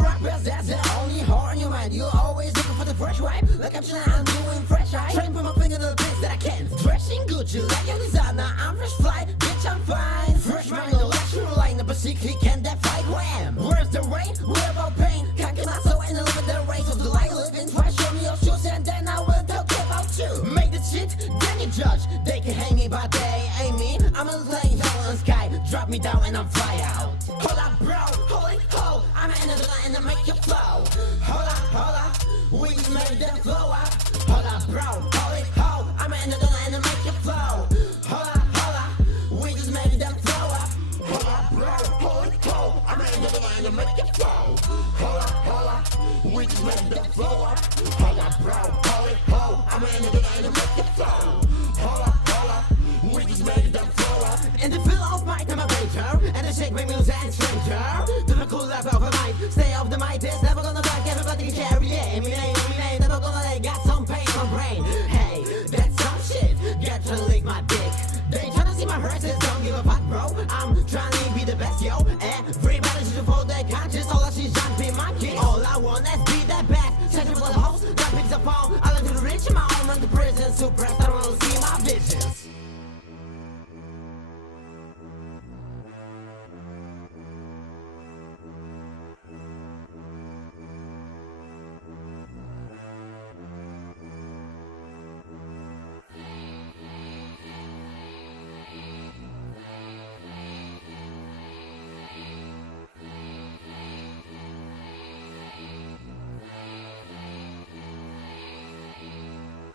Rappers, that's the only heart in your mind. You're always looking for the fresh vibe. Like I'm chilling, I'm doing fresh eye. Trying to put my finger to the place that I can. Dressing Gucci like your designer. I'm fresh fly, bitch, I'm fine. Fresh mind, no lecture line. But secret can that fight wham. Where's the rain? What about pain? Can't get my soul in the limit the race of the light living. Try show me your shoes and then I will talk about you. Make the shit, then you judge. They can hang me, but they ain't me. I'm a plane, hell in the sky. Drop me down and I'm fly out. Hold up, bro, holy ho. I'm an another and I make you flow. Hold up, we just made them flow up. Hold up, bro, holy ho. I'm an another and I make you flow. Hold up, we just made them flow up. Hold up, bro, holy ho. I'm an another and I make you flow. Hold up, we just made them flow up. Hold up, bro, holy ho. I'm an another and I make you flow. Hold up, we just made them flow up. In the field of mic, I'm a painter, and I shake my music and stranger. Difficult life of a mic, stay off the mic, it's never gonna back, everybody can carry it. Me name, never gonna let, got some pain on brain. Hey, that's some shit, get to lick my dick. They tryna see my verses, don't give a fuck, bro. I'm trying to be the best, yo. Everybody should hold their conscience, all I see is jumping my kid. All I want is be the best, searching for the host, that picks up phone. I like to the rich, my own run to prison, suppressed, I don't wanna see my visions.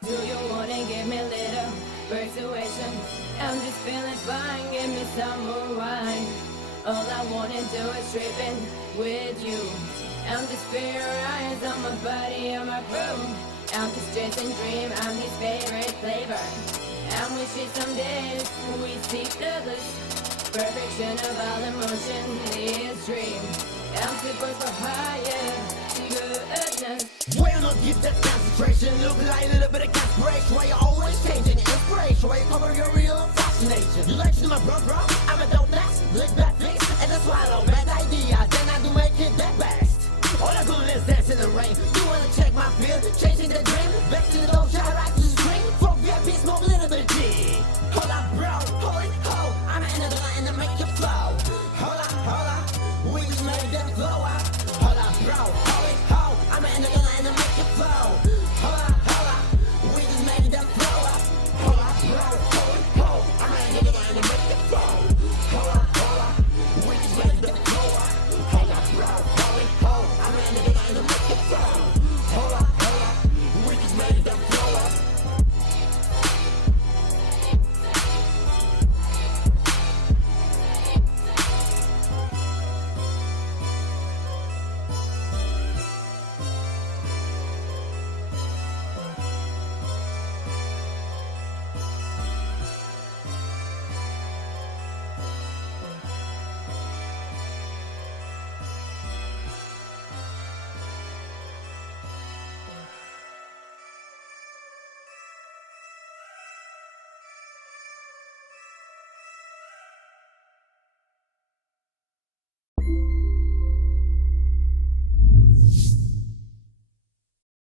Do you wanna give me a little persuasion? I'm just feeling fine, give me some more wine. All I wanna do is tripping with you. I'm just furious on my body and my crew. I'm just chasing dream, I'm his favorite flavor. And we see some days we seek the bliss. Perfection of all emotion is dream. I'm supposed for higher goodness. Why you not give that concentration? Look like a little bit of conspiration. Why you always changing inspiration? Why you cover your real fascination? You like to my bro? I'm a dope ass, lick that fix, and I swallow bad idea. Then I do make it the best. All I do is dance in the rain. You wanna check my feel? Chasing the dream, back to the